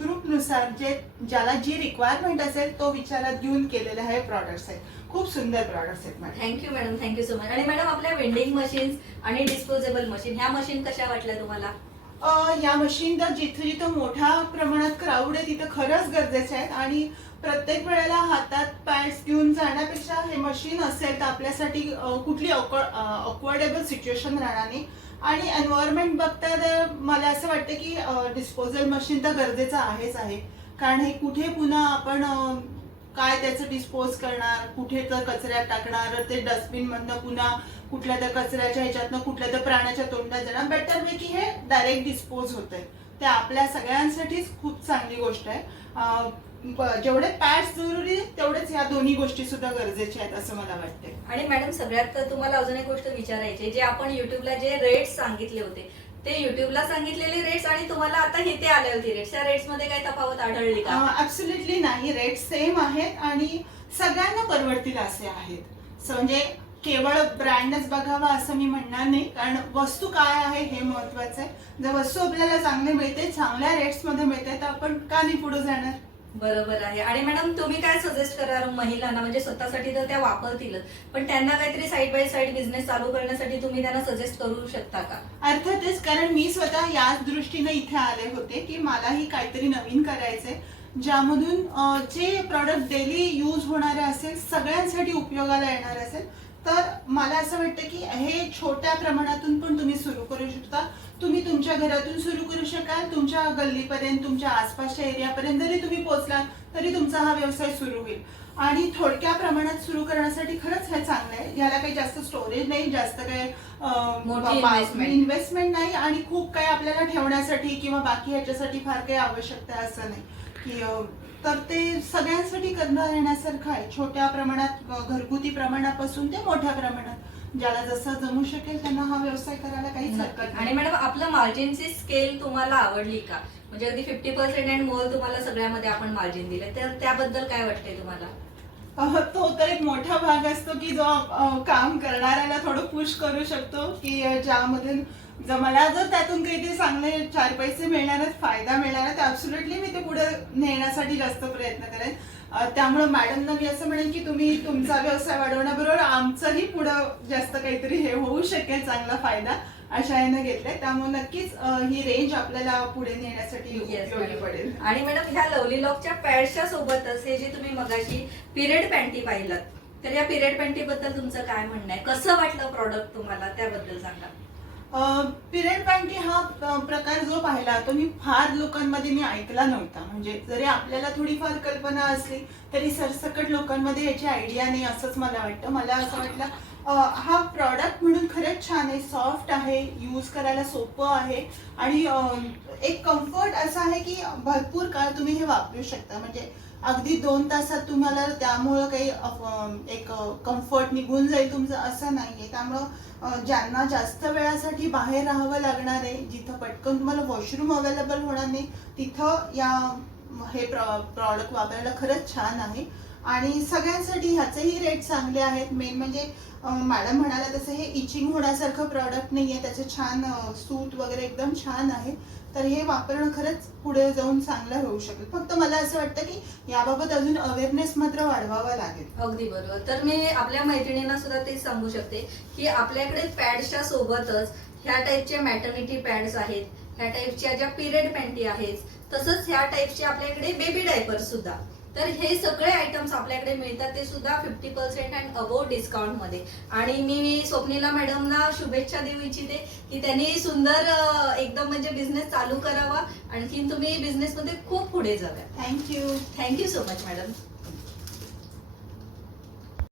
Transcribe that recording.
ग्रुपनुसार जे ज्याला जी रिक्वायरमेंट असेल तो विचारात घेऊन केलेले हे प्रॉडक्ट्स आहेत. खूप सुंदर प्रॉडक्ट्स आहेत madam. Thank you madam thank you so much आणि मॅडम आपल्या वेंडिंग मशीन्स आणि डिस्पोजेबल मशीन ह्या मशीन कशा वाटल्या तुम्हाला? या मशीन तर जिथं जिथं मोठ्या प्रमाणात क्राऊड आहे तिथं खरंच गरजेचे आहेत आणि प्रत्येक वेळेला हातात पॅड्स घेऊन जाण्यापेक्षा हे मशीन असेल तर आपल्यासाठी कुठली ऑकवर्डेबल सिच्युएशन राहणार नाही. आणि एन्व्हायरमेंट बघता तर मला असं वाटतं की डिस्पोजल मशीन तर गरजेचं आहेच आहे. कारण हे कुठे पुन्हा आपण काय त्याचं डिस्पोज करणार कुठे तर कचऱ्यात टाकणार ते डस्टबिनमधनं पुन्हा कुठल्या त्या कचऱ्याच्या ह्याच्यातनं कुठल्या तर प्राण्याच्या तोंडात जाणार. बेटर वे की हे डायरेक्ट डिस्पोज होत आहे ते आपल्या सगळ्यांसाठीच खूप चांगली गोष्ट आहे. जेवढे पॅड्स जरुरी आहेत, तेवढेच ह्या दोन्ही गोष्टी सुद्धा गरजेच्या आहेत असं मला वाटते आणि मॅडम सगळ्यात तुम्हाला अजून एक गोष्ट विचारायची जे आपण युट्यूबला जे रेट्स सांगितले होते ते युट्यूबला सांगितलेले रेट्स आणि तुम्हाला आता इथे आले होते रेट्स त्या रेट्समध्ये काही तफावत आढळली का? ऍब्सुलेटली नाही. रेट सेम आहेत आणि सगळ्यांना परवडतील असे आहेत. म्हणजे केवळ ब्रँडच बघावा असं मी म्हणणार नाही कारण वस्तू काय आहे हे महत्वाचं आहे. जर वस्तू आपल्याला चांगली मिळते चांगल्या रेट्समध्ये मिळते तर आपण का नाही पुढे जाणार? बरोबर आहे. आणि मॅडम तुम्ही काय सजेस्ट करणार महिलांना? म्हणजे स्वतःसाठी तर त्या वापरतीलच. पण त्यांना काहीतरी साईड बाय साईड बिझनेस चालू करण्यासाठी तुम्ही त्यांना सजेस्ट करू शकता का? अर्थातच कारण मी स्वतः याच दृष्टीने इथे आले होते की मलाही काहीतरी नवीन करायचंय ज्यामधून जे प्रॉडक्ट डेली यूज होणारे असेल सगळ्यांसाठी उपयोगाला येणार असेल तर मला असं वाटतं की हे छोट्या प्रमाणातून पण तुम्ही सुरू करू शकता. तुम्ही तुमच्या घरातून सुरू करू शकाल. तुमच्या गल्लीपर्यंत तुमच्या आसपासच्या एरियापर्यंत जरी तुम्ही पोहोचलात तरी तुमचा हा व्यवसाय सुरू होईल. आणि थोडक्या प्रमाणात सुरू करण्यासाठी खरंच हे चांगलं आहे. याला काही जास्त स्टोरेज नाही जास्त काही. इन्व्हेस्टमेंट नाही आणि खूप काही आपल्याला ठेवण्यासाठी किंवा बाकी ह्याच्यासाठी फार काही आवश्यकता असं नाही. की तर ते सगळ्यांसाठी करता येण्यासारखं आहे. छोट्या प्रमाणात घरगुती प्रमाणापासून ते मोठ्या प्रमाणात. ज्याला जसं जमू शकेल त्यांना हा व्यवसाय करायला काहीच हरकत आणि मॅडम आपलं मार्जिनची स्केल तुम्हाला आवडली का? म्हणजे अगदी फिफ्टी पर्सेंट अँड मोर तुम्हाला सगळ्यामध्ये आपण मार्जिन दिलं. तर त्याबद्दल काय वाटतंय तुम्हाला? तो तर एक मोठा भाग असतो की जो काम करणाऱ्याला थोडं पुश करू शकतो की ज्यामधून जर मला जर त्यातून काहीतरी चांगले चार पैसे मिळणार आहेत फायदा मिळणार आहे तर ऍब्सुलेटली मी ते पुढे नेण्यासाठी जास्त प्रयत्न करेन. त्यामुळे मॅडमना मी असं म्हणेन की तुम्ही तुमचा व्यवसाय वाढवण्याबरोबर आमचंही पुढं जास्त काहीतरी हे होऊ शकेल चांगला फायदा अशा यानं घेतलंय. त्यामुळे नक्कीच ही रेंज आपल्याला पुढे नेण्यासाठी उपयोगी. पडेल. आणि मॅडम ह्या लवली लॉकच्या पॅडच्या सोबतच हे जे तुम्ही मगाशी पिरियड पॅन्टी पाहिलं तर या पिरियड पॅन्टी बद्दल तुमचं काय म्हणणं आहे? कसं वाटलं प्रॉडक्ट तुम्हाला? त्याबद्दल सांगा. पिरियड पॅन्टी हा प्रकार जो पाहिला तो मी फार लोकांमध्ये मी ऐकला नव्हता. म्हणजे जरी आपल्याला थोडीफार कल्पना असली तरी सरसकट लोकांमध्ये याची आयडिया नाही असंच मला वाटतं. मला असं वाटलं हा प्रॉडक्ट म्हणून खरंच छान आहे. सॉफ्ट आहे यूज करायला सोपं आहे. आणि एक कम्फर्ट असं आहे की भरपूर काळ तुम्ही हे वापरू शकता. म्हणजे अगदी दोन तासात तुम्हाला त्यामुळं काही एक कम्फर्ट निघून जाईल तुमचं असं नाही आहे त्यामुळं ज्यांना जास्त वेळासाठी बाहेर राहावं लागणार आहे जिथं पटकन तुम्हाला वॉशरूम अवेलेबल होणार नाही तिथं या हे प्रॉडक्ट वापरायला खरंच छान आहे. आणि सगळ्यांसाठी ह्याचेही रेट चांगले आहेत. मेन म्हणजे मॅडम म्हणाल्या तसं हे इचिंग होण्यासारखं प्रॉडक्ट नाही आहे त्याचं छान सूट वगैरे एकदम छान आहे. तर हे वापरणं खरंच पुढे जाऊन चांगलं होऊ शकेल. फक्त मला असं वाटतं की याबाबत अजून अवेअरनेस मात्र वाढवावा लागेल. अगदी बरोबर. तर मी आपल्या मैत्रिणींना सुद्धा ते सांगू शकते की आपल्याकडे पॅडच्या सोबतच ह्या टाईपचे मॅटर्निटी पॅड्स आहेत. ह्या टाईपच्या ज्या पिरियड पॅन्टी आहेत तसंच ह्या टाईपचे आपल्याकडे बेबी डायपर सुद्धा. तर हे सगळे आयटम्स आपल्याकडे मिळतात ते सुद्धा फिफ्टी पर्सेंट अँड अबोव डिस्काउंटमध्ये. आणि मी स्वप्नीला मॅडमना शुभेच्छा देऊ इच्छिते की त्यांनी सुंदर एकदम म्हणजे बिझनेस चालू करावा. आणखीन तुम्ही बिझनेस मध्ये खूप पुढे जाव्या thank you thank you so much madam